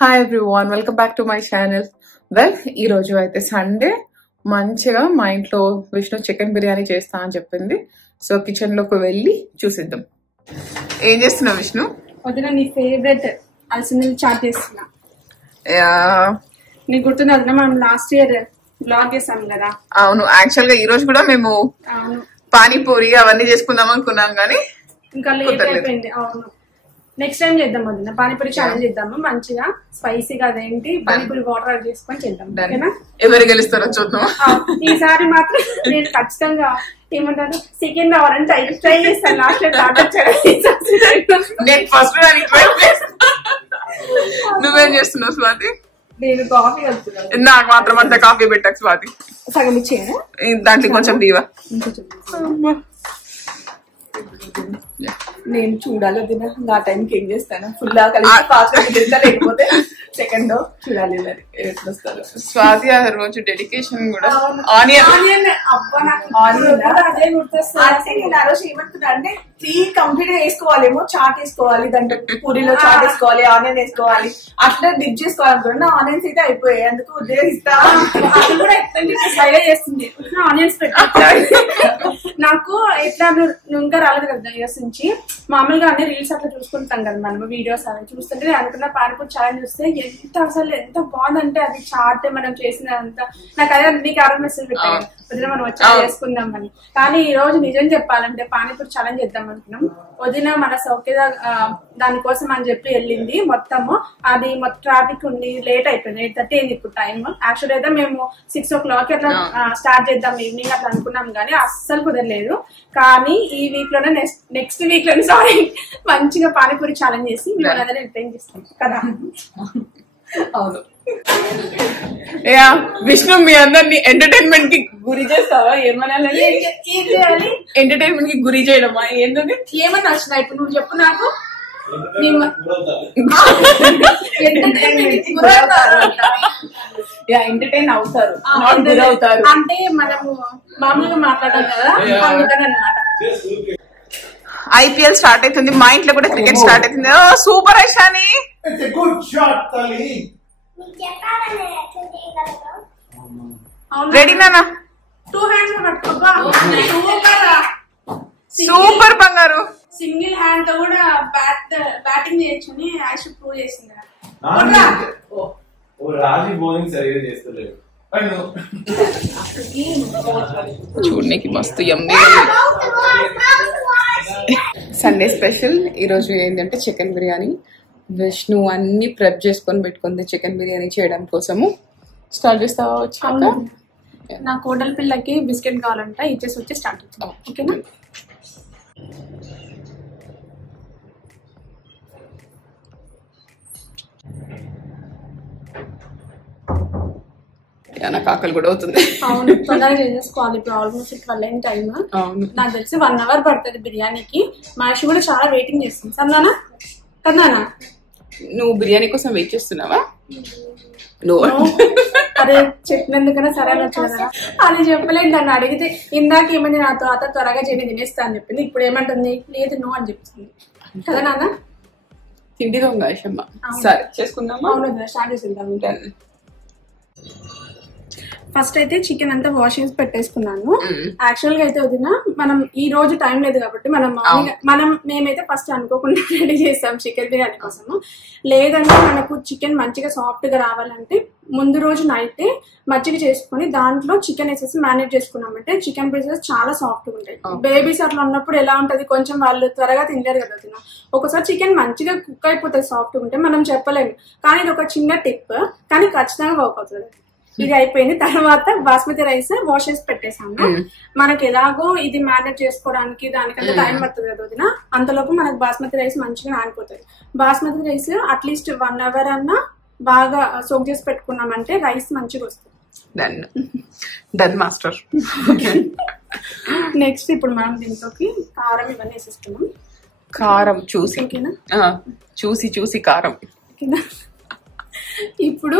Hi everyone, welcome back to my channel. Well, ఈ రోజు అయితే సండే మంచిగా మా ఇంట్లో విష్ణు చికెన్ బిర్యానీ చేస్తా అని చెప్పింది. సో కిచెన్ లోకి వెళ్ళి చూసిద్దాం. ఏం చేస్తున్నావు విష్ణు? వదిన నీ ఫేవరెట్ అలసందల చాట్ చేస్తున్నా. నీకు గుర్తుంది వదిన, మనం లాస్ట్ ఇయర్ బ్లాగ్ చేసాం కదా. అవును, యాక్చువల్ గా ఈ రోజు కూడా మేము పానీపూరి అవన్నీ చేసుకుందాం అనుకున్నాం కానీ ఇంకా లేట్ అయిపోయింది. అవును, నెక్స్ట్ టైం చేద్దాం వదిన, పానీపూరి ఛాలెంజ్ చేద్దాము. మంచిగా స్పైసీగా అదేంటి పానీపూరి వాటర్ యాడ్ చేసుకొని చేద్దాం. ఓకేనా? ఎవరు గెలుస్తారో చూద్దాం. ఈసారి మాత్రం నేను ఖచ్చితంగా ఏమంటారు చికెన్ రావాలంటే ట్రై చేస్తాను. లాస్ట్ నేను ఫస్ట్ నువ్వేం చేస్తున్నావు స్వాతి? నేను కాఫీ వెళ్తున్నాను. నాకు మాత్రం అంత కాఫీ పెట్టకు స్వాతి. సగం ఇచ్చేయండి, దాంట్లో కొంచెం దీవా. నేను చూడాలి వదిన, ఆ టైంకి ఏం చేస్తాను. ఫుల్ లేకపోతే సెకండ్ చూడాలి ఎట్లొస్తారు. స్వాతి ఆ రోజు డెడికేషన్ కూడా ఆనియన్ అబ్బా నాకు అదే గుర్తొస్తుంది. నేను ఆ రోజు ఏమంటున్నా అంటే కంప్లీట్ గా వేసుకోవాలేమో, చాట్ వేసుకోవాలి, దాంట్లో పూరిలో చాట్ వేసుకోవాలి, ఆనియన్ వేసుకోవాలి, అట్లా డిప్ చేసుకోవాలి అనుకున్నా. ఆనియన్స్ అయితే అయిపోయాయి, అందుకు ఉద్యోగిస్తా. అది కూడా ఎట్లా చేస్తుంది ఆనియన్స్ పెట్టి. నాకు ఎట్లా నువ్వు ఇంకా రాలేదు కదా యూఎస్ నుంచి. మామూలుగా అన్ని రీల్స్ అట్లా చూసుకుంటాం కదా మనం, వీడియోస్ అవి చూస్తుంటే అనుకున్న పానీపూరి ఛాలెంజ్ చూస్తే ఎంత బాగుందంటే అది చాట్ మనం చేసినంత. నాకు అదే నీకు ఎవరో మెసేజ్ పెట్టాను వదిన మనం వచ్చి చేసుకుందాం అని. కానీ ఈ రోజు నిజం చెప్పాలంటే పానీపూరి ఛాలెంజ్ చేద్దాం అనుకున్నాం. వదిన మన సౌఖ్యదా దానికోసం అని చెప్పి వెళ్ళింది. మొత్తము అది మొత్తం ట్రాఫిక్ ఉండి లేట్ అయిపోయింది. 8:30 అయింది ఇప్పుడు టైం. యాక్చువల్ అయితే మేము 6 o'clock అట్లా స్టార్ట్ చేద్దాం ఈవినింగ్ అట్లా అనుకున్నాం, కానీ అస్సలు కుదరలేదు. కానీ ఈ వీక్ లోనే నెక్స్ట్ వీక్ లోనే సారీ మంచిగా పానీపూరి ఛాలెంజ్ చేసి మిమ్మల్ని అందరూ ఎంటర్టైన్ చేస్తాం కదా. అవును విష్ణు, మీ అందరినీ ఎంటర్టైన్మెంట్ కి గురి చేస్తావా? ఏమనాలి? ఎంటర్టైన్మెంట్ కి గురి చేయడమా? ఏంటంటే ఏమని నచ్చిన ఇప్పుడు నువ్వు చెప్పు నాకు. ఎంటర్టైన్ అవుతారు, గురవుతారు అంటే మనము మామూలుగా మాట్లాడాం కదా, అందుకని అన్నమాట. ఐపీఎల్ స్టార్ట్ అవుతుంది, మా ఇంట్లో కూడా క్రికెట్ స్టార్ట్ అవుతుంది. సూపర్ ఐషాని, రెడీ నానా? 2 hands పట్టుకోబా. సూపర్ బంగారు. సింగిల్ హ్యాండ్ తో కూడా బ్యాటింగ్ చేయొచ్చు అని ఆశ ప్రూవ్ చేసింది. చూడడానికి మస్తు యమ్మీ. సండే స్పెషల్ ఈరోజు ఏంటంటే చికెన్ బిర్యానీ. విష్ణు అన్ని ప్రెప్ చేసుకొని పెట్టుకుంది చికెన్ బిర్యానీ చేయడం కోసము. స్టార్ట్ చేస్తావా? నా కోడలి పిల్లకి బిస్కెట్ కావాలంట, ఇచ్చేసి వచ్చి స్టార్ట్ చేస్తాం. ఓకేనా? నాకు ఆకలి కూడా అవుతుంది. అవును, తొందరగా చేసేసుకోవాలి. ఇప్పుడు ఆల్మోస్ట్ 12 అయింది టైమ్. నాకు తెలిసి 1 hour పడుతుంది బిర్యానీకి. మనిషి కూడా చాలా వెయిటింగ్ చేస్తుంది. సందానా కందానా, నువ్వు బిర్యానీ కోసం వెయిట్ చేస్తున్నావా? అరే చెప్పినందుకన్నా సరే వచ్చా అది చెప్పలేదు. నన్ను అడిగితే ఇందాక ఏమైంది నాతో అత త్వరగా చేయని తినేస్తా అని చెప్పింది. ఇప్పుడు ఏమంటుంది? లేదు నో అని చెప్తుంది కదా నాన్న. తిండి దొంగ ఐషమ్మ. సరే చేసుకుందామా? అవును, స్టార్ట్ చేసేద్దాం. ఫస్ట్ అయితే చికెన్ అంతా వాష్ చేసి పెట్టేసుకున్నాను. యాక్చువల్ గా అయితే వదిన మనం ఈ రోజు టైం లేదు కాబట్టి మేమైతే ఫస్ట్ అనుకోకుండా రెడీ చేస్తాం చికెన్ బిర్యానీ కోసము. లేదంటే మనకు చికెన్ మంచిగా సాఫ్ట్ గా రావాలంటే ముందు రోజు నైట్ మజ్జిగ చేసుకుని దాంట్లో చికెన్ వేసేసి మ్యారినేట్ చేసుకున్నామంటే చికెన్ పీసెస్ చాలా సాఫ్ట్ గా ఉంటాయి. బేబీస్ అట్లా ఉన్నప్పుడు ఎలా ఉంటది, కొంచెం వాళ్ళు త్వరగా తినలేరు కదా వదిన. ఒకసారి చికెన్ మంచిగా కుక్ అయిపోతుంది సాఫ్ట్ గా ఉంటే, మనం చెప్పలేము. కానీ ఇది ఒక చిన్న టిప్, కానీ ఖచ్చితంగా వర్క్ అవుతుంది. ఇది అయిపోయింది. తర్వాత బాస్మతి రైస్ వాష్ చేసి పెట్టేసాము. మనకి ఎలాగో ఇది మ్యారినేట్ చేసుకోవడానికి దానికంటే టైం పడుతుంది కదా వదిన, అంతలోపు మనకు బాస్మతి రైస్ మంచిగా నానిపోతుంది. బాస్మతి రైస్ అట్లీస్ట్ 1 hour అన్నా బాగా సోక్ చేసి పెట్టుకున్నామంటే రైస్ మంచిగా వస్తుంది. Done master. నెక్స్ట్ ఇప్పుడు మనం దీంట్లోకి కారం ఇవన్నీ వేసేస్తున్నాం. కారం చూసి చూసి కారం. ఇప్పుడు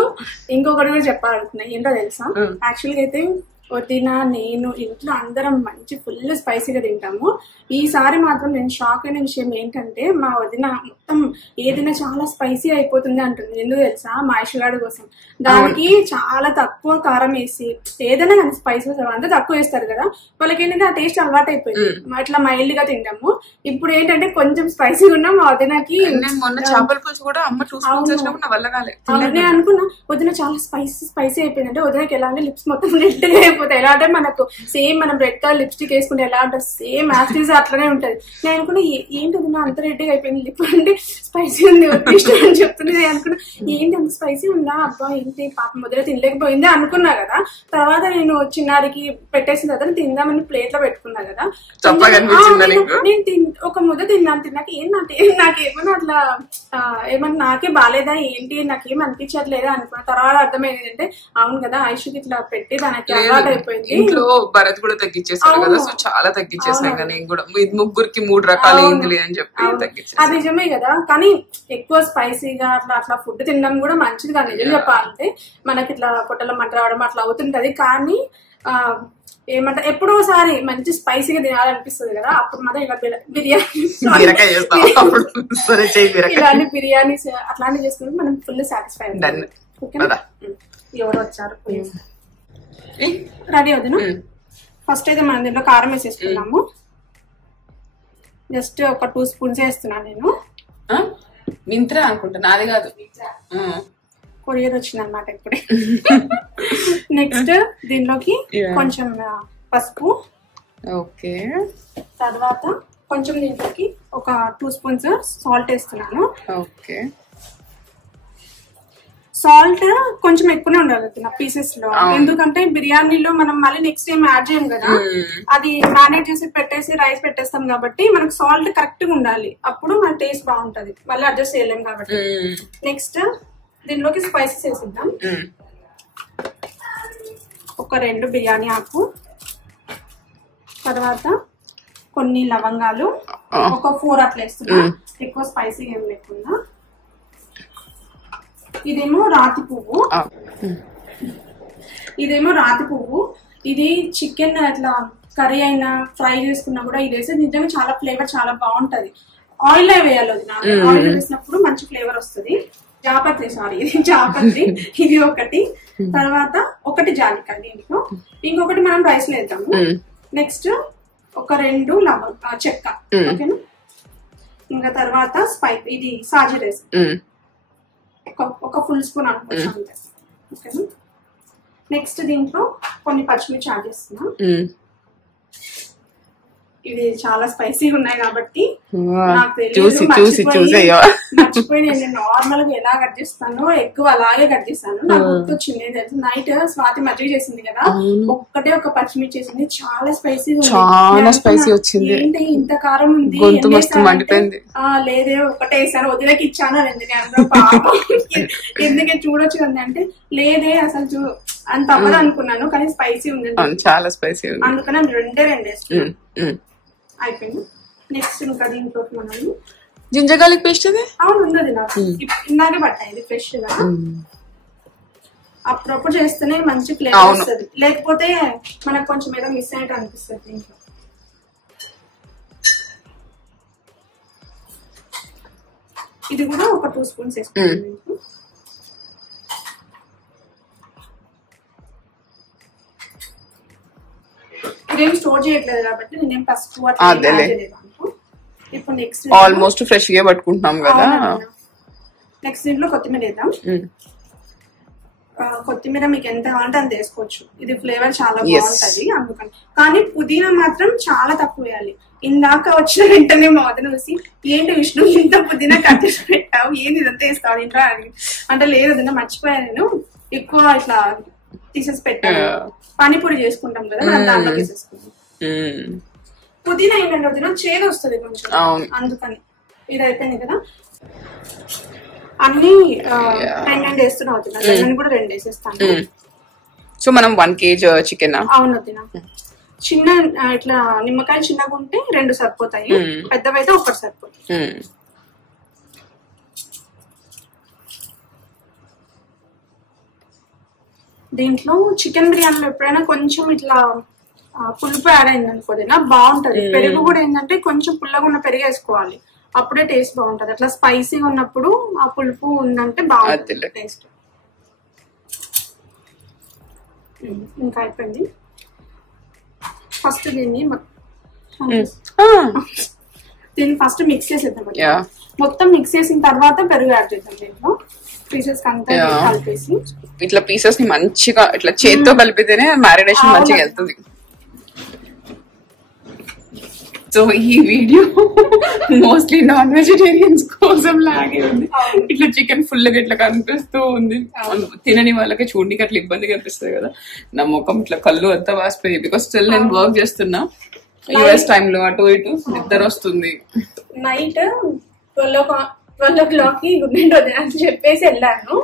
ఇంకొకటి కూడా చెప్పాలనుకున్నా. ఏంటో తెలుసా, యాక్చువల్ గా అయితే వదిన నేను ఇంట్లో అందరం మంచి ఫుల్ స్పైసీగా తింటాము. ఈసారి మాత్రం నేను షాక్ అయిన విషయం ఏంటంటే మా వదిన మొత్తం ఏదైనా చాలా స్పైసీ అయిపోతుంది అంటుంది. ఎందుకు తెలుసా? మా ఐషగాడు కోసం. దానికి చాలా తక్కువ కారం వేసి ఏదైనా కానీ స్పైసెస్ అంతా తక్కువ వేస్తారు కదా, వాళ్ళకి ఏంటంటే ఆ టేస్ట్ అలవాటు అయిపోయింది. ఇట్లా మైల్డ్ గా తింటాము. ఇప్పుడు ఏంటంటే కొంచెం స్పైసీగా ఉన్నా మా వదినకి చేపల పులుసు కూడా అమ్మ చూసుకున్నా అనుకున్నా వదిన చాలా స్పైసీ అయిపోయింది. అంటే వదినకి ఎలా అంటే లిప్స్ మొత్తం రెడ్ గా అయిపోతాయి. ఎలా అంటే మనకు సేమ్ మనం రెడ్ కలర్ లిప్స్టిక్ వేసుకుంటే ఎలా ఉంటుంది సేమ్ యాక్టివ్ అట్లనే ఉంటది. నేను అనుకున్నా ఏంటి వదిన అంత రెడ్ గా అయిపోయింది లిప్ అంటే స్పైసీ ఉంది ఇష్టం అని చెప్తుంది. నేను అనుకున్నా ఏంటి అంత స్పైసీ ఉందా, అబ్బా ఏంటి పాపం వదిన తినలేకపోయింది అనుకున్నా కదా. తర్వాత నేను చిన్నారికి పెట్టేసిన తర్వాత తిందామని ప్లేట్ లో పెట్టుకున్నా కదా. నేను ఒక ముద్ద తిన్నాక నాకేమన్నా అట్లా ఏమన్నా నాకే బాగాలేదా ఏంటి నాకేం అనిపించట్లేదా అనుకున్నా. తర్వాత అర్థమైంది అంటే అవును కదా ఐషుకి ఇట్లా పెట్టి దానికి అలవాటు అయిపోయింది. ఇంట్లో భరత్ కూడా తగ్గించేసాడు కదా, సో చాలా తగ్గించేసాను కదా నేను కూడా. 3 రకాలు ఏంది అని చెప్పి తగ్గించేసాను. అది నిజమే కదా, కానీ ఎక్కువ స్పైసీగా అట్లా ఫుడ్ తినడం కూడా మంచిది కాదు. నిజం చెప్పాలంటే మనకి ఇట్లా పొట్టలో మంట రావడం అట్లా అవుతుంటది. కానీ ఏమంటారు ఎప్పుడోసారి మంచి స్పైసీగా తినాలనిపిస్తుంది కదా, అప్పుడు మాత్రం ఇలా ఇలాంటి బిర్యానీస్ అట్లాంటివి చేసుకుంటే మనం ఫుల్ సాటిస్ఫై అవుతాం. ఎవరు వచ్చారు రెడీ అవుతున్నా. ఫస్ట్ అయితే మనం దీంట్లో కారం వేసేసుకున్నాము. జస్ట్ ఒక 2 స్పూన్స్ వేస్తున్నాను నేను. మింత్రా అనుకుంటా, నాది కాదు, కొరియర్ వచ్చింది అనమాట ఇప్పుడే. నెక్స్ట్ దీనిలోకి కొంచెం పసుపు. ఓకే. తర్వాత కొంచెం దీంట్లోకి ఒక 2 స్పూన్స్ సాల్ట్ వేస్తున్నాను. ఓకే. సాల్ట్ కొంచెం ఎక్కువనే ఉండాలి నా పీసెస్ లో, ఎందుకంటే బిర్యానీలో మనం మళ్ళీ నెక్స్ట్ టైం యాడ్ చేయం కదా, అది మ్యారినేట్ చేసి పెట్టేసి రైస్ పెట్టేస్తాం కాబట్టి మనకు సాల్ట్ కరెక్ట్ గా ఉండాలి. అప్పుడు మన టేస్ట్ బాగుంటది, మళ్ళీ అడ్జస్ట్ చేయలేం కాబట్టి. నెక్స్ట్ దీనిలోకి స్పైసెస్ వేసిద్దాం. ఒక 2 బిర్యానీ ఆకు, తర్వాత కొన్ని లవంగాలు, ఒక 4 అట్లా వేస్తున్నా, ఎక్కువ స్పైసీగా ఏం లేకుండా. ఇదేమో రాతి పువ్వు. ఇది చికెన్ అట్లా కర్రీ అయినా ఫ్రై చేసుకున్నా కూడా ఇది వేస్తే నిజంగా చాలా ఫ్లేవర్ చాలా బాగుంటది. ఆయిల్ వేయాలి, అది ఆయిల్ వేసినప్పుడు మంచి ఫ్లేవర్ వస్తుంది. జాపత్రి, సారీ ఇది జాపత్రి, ఇది ఒకటి. తర్వాత ఒకటి జాలికాయ, దీంట్లో ఇంకొకటి మనం రైస్ లో వేద్దాము. నెక్స్ట్ ఒక 2 చెక్క, ఓకేనా. ఇంకా తర్వాత ఇది సాజీ రైస్ ఒక ఫుల్ స్పూన్ అనుకోవచ్చు అంతే, ఓకేనా. నెక్స్ట్ దీంట్లో కొన్ని పచ్చిమిర్చి యాడ్ చేస్తున్నా. ఇవి చాలా స్పైసీగా ఉన్నాయి కాబట్టి నాకు తెలియదు, మర్చిపోయి నేను నార్మల్ గా ఎలా కట్ చేస్తానో ఎక్కువ అలాగే కట్ చేస్తాను. నాకు గుర్తొచ్చింది నైట్ స్వాతి మజ్జిగ చేసింది కదా, ఒక్కటే ఒక పచ్చిమిర్చి చేసింది, చాలా స్పైసీ వచ్చింది. ఏంటి ఇంత కారం ఉంది, లేదే ఒకటే వేసాను, వదిలేకి ఇచ్చాను అని ఎందుకే చూడొచ్చు కదా అంటే లేదే అసలు అంత అవ్వదు అనుకున్నాను, కానీ స్పైసీ ఉంది, చాలా స్పైసీ, అందుకని 2 వేస్తున్నాను. అయిపోయింది. నెక్స్ట్ ఇంకా దీంట్లో మనం జింజర్ గార్లిక్ పేస్ట్ అవును ఉన్నది, నాకు ఇందాకే పట్టాయి, ఇది ఫ్రెష్ గా. అప్పుడప్పుడు చేస్తేనే మంచి ఫ్లేవర్ వస్తుంది, లేకపోతే మనకు కొంచెం ఏదో మిస్ అయినట్టు అనిపిస్తుంది దీంట్లో. ఇది కూడా ఒక 2 స్పూన్స్ వేసుకుంటాం. ఇదేం స్టోర్ చేయట్లేదు కాబట్టి నేనేం పసుపు ఇప్పుడు నెక్స్ట్ ఆల్మోస్ట్ ఫ్రెష్ గా పట్టుకుంటున్నాం కదా. నెక్స్ట్ దీంట్లో కొత్తిమీర వేద్దాం. కొత్తిమీర మీకు ఎంత కావాలంటే అంత వేసుకోవచ్చు, ఇది ఫ్లేవర్ చాలా బాగుంటది అందుకని. కానీ పుదీనా మాత్రం చాలా తక్కువ వేయాలి. ఇందాక వచ్చిన వెంటనే మా వదిన చూసి ఏంటి విష్ణు ఇంత పుదీనా కట్ చేసి పెట్టావు, ఏంది ఇదంతా వేస్తావు ఇంట్లో అని అంటే, లేదు వదిన మర్చిపోయాను, నేను ఎక్కువ ఇట్లా తీసేసి పెట్టాను. పానీపూరి చేసుకుంటాం కదా దాంట్లో తీసేసుకుంటాం. పుదీనా ఏంటంటే వదిన చేదు వస్తుంది కొంచెం, అందుకని. ఇది అయిపోయింది కదా, అన్ని 2 వేస్తున్నా వదిన, లెమన్ కూడా 2 వేసేస్తాను. సో మనం 1 kg చికెన్. అవును వదిన, చిన్న ఇట్లా నిమ్మకాయలు చిన్నగా ఉంటే 2 సరిపోతాయి, పెద్దవైతే 1 సరిపోతాయి. దీంట్లో చికెన్ బిర్యానీలో ఎప్పుడైనా కొంచెం ఇట్లా పులుపు యాడ్ అయింది అనుకోదినా బాగుంటది. పెరుగు కూడా ఏంటంటే కొంచెం పుల్లగా ఉన్న పెరుగు వేసుకోవాలి, అప్పుడే టేస్ట్ బాగుంటది. అట్లా స్పైసీగా ఉన్నప్పుడు ఆ పులుపు ఉందంటే బాగుంటుంది టేస్ట్. ఇంకా అయిపోయింది. ఫస్ట్ దీన్ని ఫస్ట్ మిక్స్ చేసేద్దాం. మొత్తం మిక్స్ చేసిన తర్వాత పెరుగు యాడ్ చేద్దాం. దీంట్లో పీసెస్ అంతా కలిపేసి ఇట్లా పీసెస్ ని మంచిగా ఇట్లా చేత్తో కలిపితేనే మ్యారినేషన్ మంచిగా వెళ్తుంది. సో ఈ వీడియో మోస్ట్లీ నాన్ వెజిటేరియన్స్ కోసం లాగే ఉంది. ఇట్లా చికెన్ ఫుల్ గా ఇట్లా కనిపిస్తూ ఉంది. తినని వాళ్ళకి చూడడానికి అట్లా ఇబ్బంది కనిపిస్తుంది కదా. నా ముఖం ఇట్లా కళ్ళు అంతా వాసిపోయి, బికాస్ స్టిల్ నేను వర్క్ చేస్తున్నా. యూఎస్ టైమ్ లో అటు ఇటు నిద్ర వస్తుంది. నైట్ 12 o'clock కి గుడ్ నైట్ అని చెప్పేసి వెళ్ళాను.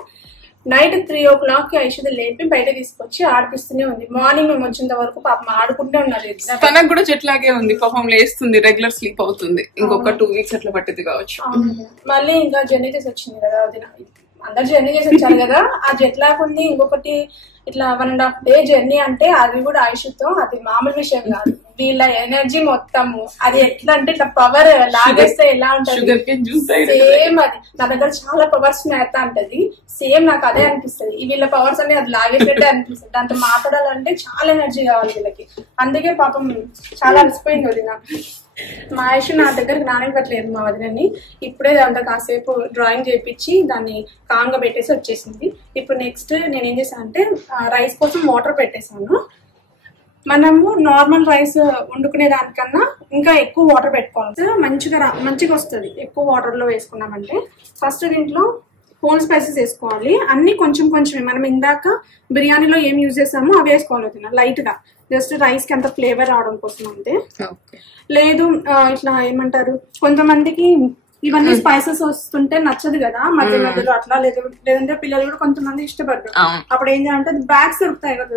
నైట్ 3 o'clock కి ఐషుది లేపి బయట తీసుకొచ్చి ఆడిపిస్తూనే ఉంది. మార్నింగ్ మేము వచ్చేంత వరకు పాపం ఆడుకుంటే ఉన్నారు. తనకు కూడా చెట్లాగే ఉంది, పాపం లేస్తుంది, రెగ్యులర్ స్లీప్ అవుతుంది. ఇంకొక 2 weeks అట్లా పట్టింది కావచ్చు. మళ్ళీ ఇంకా జర్నీ చేసి వచ్చింది కదా, అందరు జర్నీ చేసి వచ్చారు కదా. ఆ జెట్ లాగ్ ఉంది. ఇంకొకటి ఇట్లా 1.5 day జర్నీ అంటే అది కూడా ఆయుష్తో అది మామూలు విషయం కాదు. వీళ్ళ ఎనర్జీ మొత్తము అది ఎట్లా అంటే ఇట్లా పవర్ లాగేస్తే ఎలా ఉంటది సేమ్ అది. నా దగ్గర చాలా పవర్స్ నేత అంటది, సేమ్ నాకు అదే అనిపిస్తుంది. వీళ్ళ పవర్స్ అని అది లాగేసేట్టే అనిపిస్తుంది. దాంతో మాట్లాడాలంటే చాలా ఎనర్జీ కావాలి వీళ్ళకి. అందుకే పాపం చాలా అలసిపోయింది వదిన. మా ఆయుష్ నా దగ్గరకు నానట్లేదు మా వదినని. ఇప్పుడే దాంతో కాసేపు డ్రాయింగ్ చేయించి దాన్ని కామ్గా పెట్టేసి వచ్చేసింది. ఇప్పుడు నెక్స్ట్ నేను ఏం చేశాను అంటే రైస్ కోసం వాటర్ పెట్టేశాను. మనము నార్మల్ రైస్ వండుకునే దానికన్నా ఇంకా ఎక్కువ వాటర్ పెట్టుకోవాలి, మంచిగా వస్తుంది. ఎక్కువ వాటర్ లో వేసుకున్నామంటే ఫస్ట్ దీంట్లో హోల్ స్పైసెస్ వేసుకోవాలి. అన్ని కొంచెం కొంచెం మనం ఇందాక బిర్యానీలో ఏం యూజ్ చేసామో అవి వేసుకోవాలి లైట్ గా, జస్ట్ రైస్ కి అంత ఫ్లేవర్ రావడం కోసం అంతే. లేదు ఇట్లా ఏమంటారు, కొంతమందికి ఇవన్నీ స్పైసెస్ వస్తుంటే నచ్చదు కదా మధ్య మధ్యలో అట్లా, లేదంటే పిల్లలు కూడా కొంతమంది ఇష్టపడరు. అప్పుడు ఏం చేయాలంటే బ్యాగ్స్ దొరుకుతాయి కదా,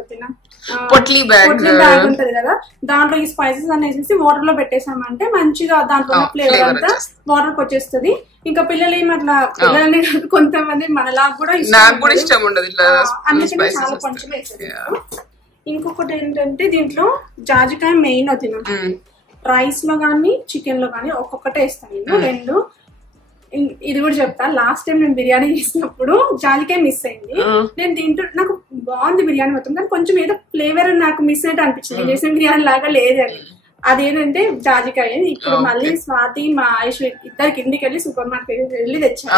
పొట్లీ బ్యాగ్ ఉంటది కదా, దాంట్లో ఈ స్పైసెస్ అనేసి వాటర్ లో పెట్టేసామంటే మంచిగా దాంట్లో ఫ్లేవర్ అంతా వాటర్ కి వచ్చేస్తుంది. ఇంకా పిల్లలు ఏమట్లా పిల్లలని కొంతమంది మనలాగా కూడా ఇష్టం ఉండదు, అందుకని చాలా కొంచెం వేసేస్తాం. ఇంకొకటి ఏంటంటే దీంట్లో జాజికాయ మెయిన్ అవుతుంది. రైస్ లో గానీ చికెన్ లో గానీ ఒక్కొక్కటే వేస్తాను నేను, 2. ఇది కూడా చెప్తా, లాస్ట్ టైం నేను బిర్యానీ చేసినప్పుడు జాజికాయ మిస్ అయింది. నేను దీంట్లో నాకు బాగుంది బిర్యానీ మొత్తం, కానీ కొంచెం ఏదో ఫ్లేవర్ నాకు మిస్ అయితే అనిపించింది, చేసిన బిర్యానీ లాగా లేదని. అదేంటంటే జాజికాయ. ఇప్పుడు మళ్ళీ స్వాతి మా ఆయుష్ ఇద్దరు కిందికి వెళ్ళి సూపర్ మార్కెట్ వెళ్ళి తెచ్చాను.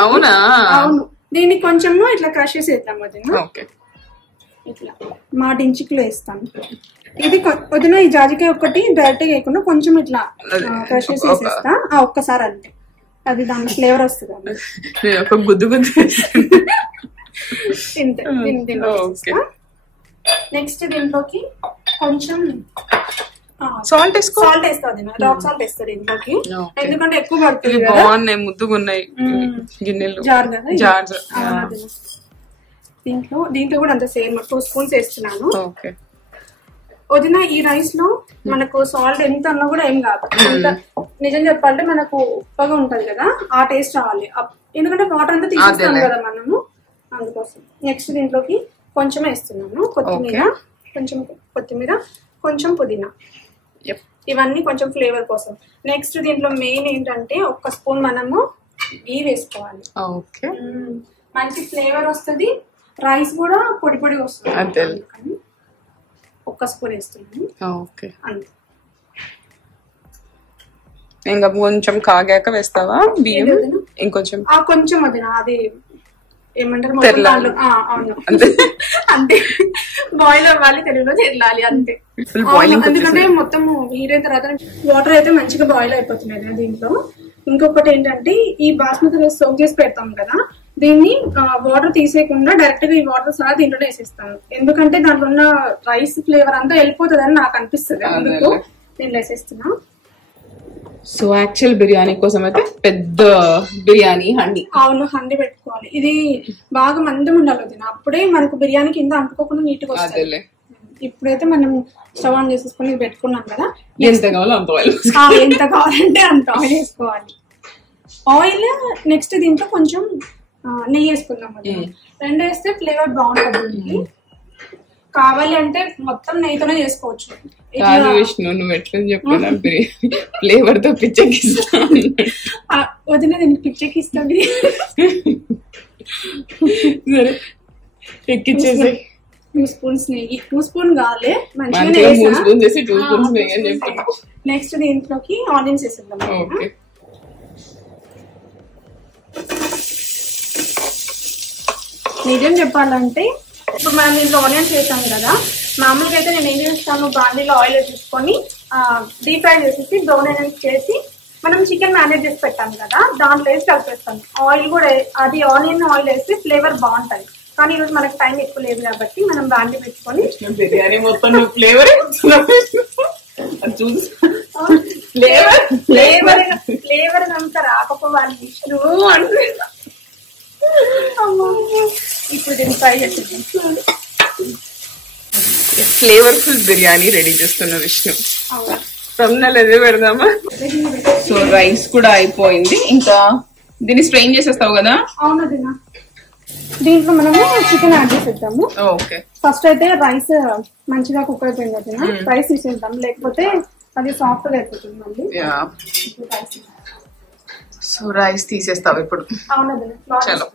అవును, దీన్ని కొంచెము ఇట్లా క్రష్ చేసి వేద్దాం వదిన. ఇట్లా మా డించికులో వేస్తాను. ఇది వదిన ఈ జాజికాయ ఒకటి డైరెక్ట్ గా వేయకుండా కొంచెం ఇట్లా క్రష్ చేసి వేసేస్తా ఒక్కసారి అంతే, అది దాని ఫ్లేవర్ వస్తుంది. నెక్స్ట్ దీంట్లోకి కొంచెం సాల్ట్ వేస్తా, రాక్ సాల్ట్ వేస్తా దీంట్లోకి, ఎందుకంటే ఎక్కువ పడుతుంది. ముద్దుగున్నాయి గిన్నెలు జార్ కదా. దీంట్లో కూడా అంత సేమ్ 2 spoons వేస్తున్నాను. వదిన ఈ రైస్ లో మనకు సాల్ట్ ఎంత అన్నా కూడా ఏం కాదు. నిజం చెప్పాలంటే మనకు ఉప్పగా ఉంటది కదా, ఆ టేస్ట్ రావాలి. ఎందుకంటే వాటర్ అంతా తీసేస్తాం కదా మనము, అందుకోసం. నెక్స్ట్ దీంట్లోకి కొంచెం వేస్తున్నాను కొత్తిమీర, కొంచెం పుదీనా, ఇవన్నీ కొంచెం ఫ్లేవర్ కోసం. నెక్స్ట్ దీంట్లో మెయిన్ ఏంటంటే 1 spoon మనము గీ వేసుకోవాలి. మంచి ఫ్లేవర్ వస్తుంది, రైస్ కూడా పొడి పొడిగా వస్తుంది. 1 spoon వేస్తున్నాను అంతే. ఇంకా కొంచెం కాగాక వేస్తావా బియ్యం? ఇంకొంచెం కొంచెం వదిన, అది ఏమంటారు అవును అంతే, బాయిల్ అవ్వాలి, తెలుగులో తెల్లాలి అంతే. ఎందుకంటే మొత్తం హీరైన తర్వాత వాటర్ అయితే మంచిగా బాయిల్ అయిపోతున్నాయి దీంట్లో. ఇంకొకటి ఏంటంటే ఈ బాస్మతి రైస్ సోక్ చేసి పెడతాం కదా, దీన్ని వాటర్ తీసేయకుండా డైరెక్ట్ గా ఈ వాటర్ సహా దీంట్లోనే వేసేస్తాను. ఎందుకంటే దాంట్లో ఉన్న రైస్ ఫ్లేవర్ అంతా వెళ్ళిపోతుంది అని నాకు అనిపిస్తుంది, అందుకు నేను వేసేస్తున్నా. సో యాక్చువల్ బిర్యానీ కోసం అయితే పెద్ద బిర్యానీ హండి. అవును, హండి పెట్టుకోవాలి. ఇది బాగా మందం ఉండాలి, అప్పుడే మనకు బిర్యానీ కింద అంటుకోకుండా నీట్ గా వస్తుంది. ఇప్పుడైతే మనం స్టవ్ ఆన్ చేసేసుకుని ఇది పెట్టుకున్నాం కదా, ఎంత కావాలో అంత ఆయిల్, ఎంత కావాలంటే అంత ఆయిల్ వేసుకోవాలి. ఆయిల్ నెక్స్ట్ దీంట్లో కొంచెం నెయ్యి వేసుకుందాం. 2 వేస్తే ఫ్లేవర్ బాగుంటుంది. కావాలి అంటే మొత్తం నెయ్యితోనే చేసుకోవచ్చు. కాదు విష్ణు, నువ్వు ఎట్లా చెప్పినా ఫ్లేవర్ తో పిచ్చెక్కిస్తా. వదిన నేను పిచ్చెక్కిస్తాను. సరే ఎక్కిచ్చేసి 2 స్పూన్స్ నెయ్యి, 2 స్పూన్ కావాలి మంచిగా 3 స్పూన్స్ వేసి 2 స్పూన్స్ నెయ్యి అని చెప్తున్నా. నెక్స్ట్ దీంట్లోకి ఆనియన్స్ వేసేద్దాం. ఓకే, నిజం చెప్పాలంటే ఇప్పుడు మనం దీంట్లో ఆనియన్స్ వేసాం కదా, మామూలుగా అయితే నేను ఏం చేస్తాను, బాండీలో ఆయిల్ వేసేసుకొని డీప్ ఫ్రై చేసేసి బ్రౌన్ ఆనియన్స్ చేసి మనం చికెన్ మ్యారినేట్ చేసి పెట్టాం కదా, దాంట్లో వేసి కలిపేస్తాను. ఆయిల్ కూడా అది ఆనియన్ ఆయిల్ వేస్తే ఫ్లేవర్ బాగుంటుంది. కానీ ఈరోజు మనకు టైం ఎక్కువ లేదు కాబట్టి మనం బాండీ పెట్టుకొని బిర్యానీ మొత్తం ఫ్లేవర్ ఫ్లేవర్ అంతా రాకపోవాలి విష్ణు అంటే. ఇప్పుడు దీన్ని ఫ్రై చేసేద్దాం. ఫ్లేవర్ఫుల్ బిర్యానీ రెడీ చేస్తున్న విష్ణు. తమ్నెల్ అదే పెడదామా? సో రైస్ కూడా అయిపోయింది, ఇంకా దీన్ని స్ట్రెయిన్ చేసేస్తావు కదా? అవును దినా. దీంట్లో మనము చికెన్ యాడ్ చేసేద్దాము. ఓకే, ఫస్ట్ అయితే రైస్ మంచిగా కుక్ అయిపోయింది కదా, రైస్ తీసేద్దాం, లేకపోతే అది సాఫ్ట్ గా అయిపోతుంది మళ్ళీ. సో రైస్ తీసేస్తావు ఇప్పుడు? అవును చలో.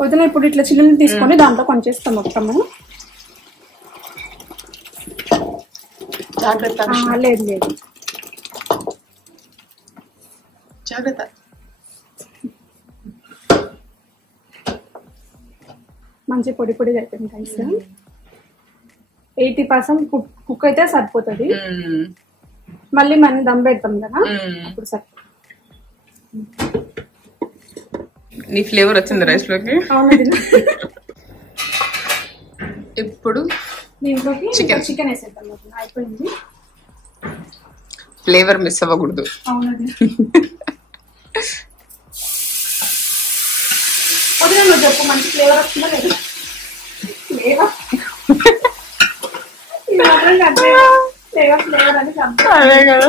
వదిన ఇప్పుడు ఇట్లా చిల్లుని తీసుకొని దాంట్లో కొంచేస్తాం మొత్తము. జాగ్రత్త, లేదు లేదు జాగ్రత్త. మంచి పొడి పొడిగా అయిపోయింది రైస్. 80% కుక్ అయితే సరిపోతుంది. మళ్ళీ మనం దమ్ పెడతాం కదా, అప్పుడు సరిపోతుంది. నీ ఫ్లేవర్ వచ్చింది రైస్ లోకి? అవును. ఇప్పుడు దీంట్లోకి చికెన్ వేసేద్దాం. అయిపోయింది. ఫ్లేవర్ మిస్ అవ్వకూడదు. అవునండి. వదిలే నువ్వు చెప్పు, మంచి ఫ్లేవర్ వస్తుందా లేదు? ఫ్లేవర్ అని అదే కదా,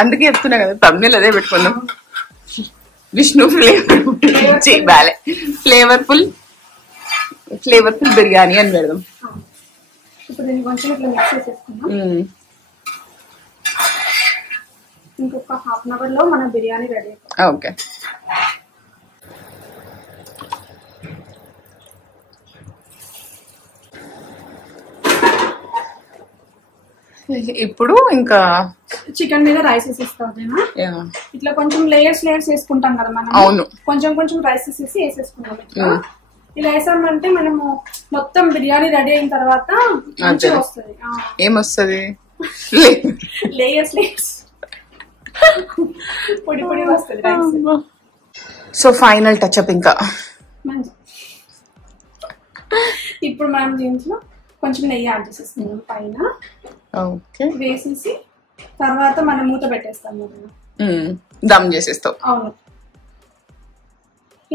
అందుకే చెప్తున్నా కదా, తమ్ముళ్ళు అదే పెట్టుకున్నాం. విష్ణు ఫ్లేవర్ఫుల్ బిర్యానీ అని పెడదాం. ఇప్పుడు దీన్ని కొంచెం ఇట్లా మిక్స్ చేసేసుకున్నాం. ఇంకొక హాఫ్ అన్ అవర్ లో మన బిర్యానీ రెడీ అయిపోతుంది. ఓకే, ఇప్పుడు ఇంకా చికెన్ మీద రైస్ వేసేస్తాం. ఇట్లా కొంచెం లేయర్స్ వేసుకుంటాం కదా మనం. అవును, కొంచెం కొంచెం రైస్ వేసేసుకుంటాం. ఇలా వేసామంటే మనము మొత్తం బిర్యానీ రెడీ అయిన తర్వాత మంచిగా వస్తుంది. ఏమొస్తుంది? లేయర్స్ పొడి పొడి వస్తుంది rice. So final touch up ఇంకా. ఇప్పుడు మనం దీంట్లో కొంచెం నెయ్యి యాడ్ చేసేస్తున్నాం పైన. ఓకే, వేసేసి తర్వాత మనం మూత పెట్టేస్తాం. దమ్ చేసేస్తాం. అవును.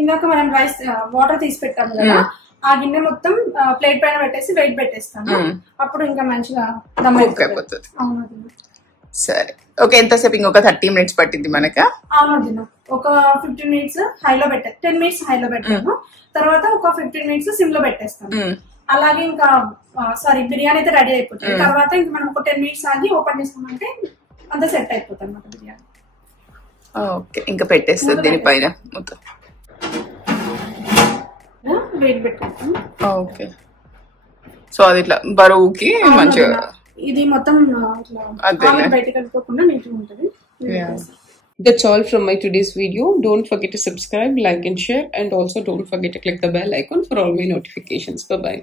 ఇందాక మనం రైస్ వాటర్ తీసి పెట్టాము కదా, ఆ గిన్నె మొత్తం ప్లేట్ పైన పెట్టేసి వెయిట్ పెట్టేస్తాము. అప్పుడు ఇంకా మంచిగా దమ్ అయిపోతుంది. అవును. సరే, ఓకే. ఎంతసేపు? ఇంకొక 30 minutes పట్టింది మనకా? అవును, ఒక 15 minutes హైలో పెట్టాను, 10 minutes హైలో పెట్టాను. తర్వాత ఒక 15 minutes సిమ్ లో పెట్టేస్తాను. అలాగే ఇంకా బిర్యానీ అయితే రెడీ అయిపోతుంది. తర్వాత ఇంకా మనం ఒక 10 minutes ఆగి ఓపెన్ చేస్తామంటే అంతా సెట్ అయిపోతుంది అన్నమాట బిర్యానీ. ఓకే, ఇంకా పెట్టేస్తుంది దీనిపైన మొత్తం. వెయిట్ పెట్టేస్తాం. ఓకే, సో అది ఇట్లా బరువుకి మంచిగా ఇది మొత్తం బయటకు వెళ్ళిపోకుండా నీట్గా ఉంటుంది. That's all from my today's video. Don't forget to subscribe, like and share, and also don't forget to click the bell icon for all my notifications. Bye bye.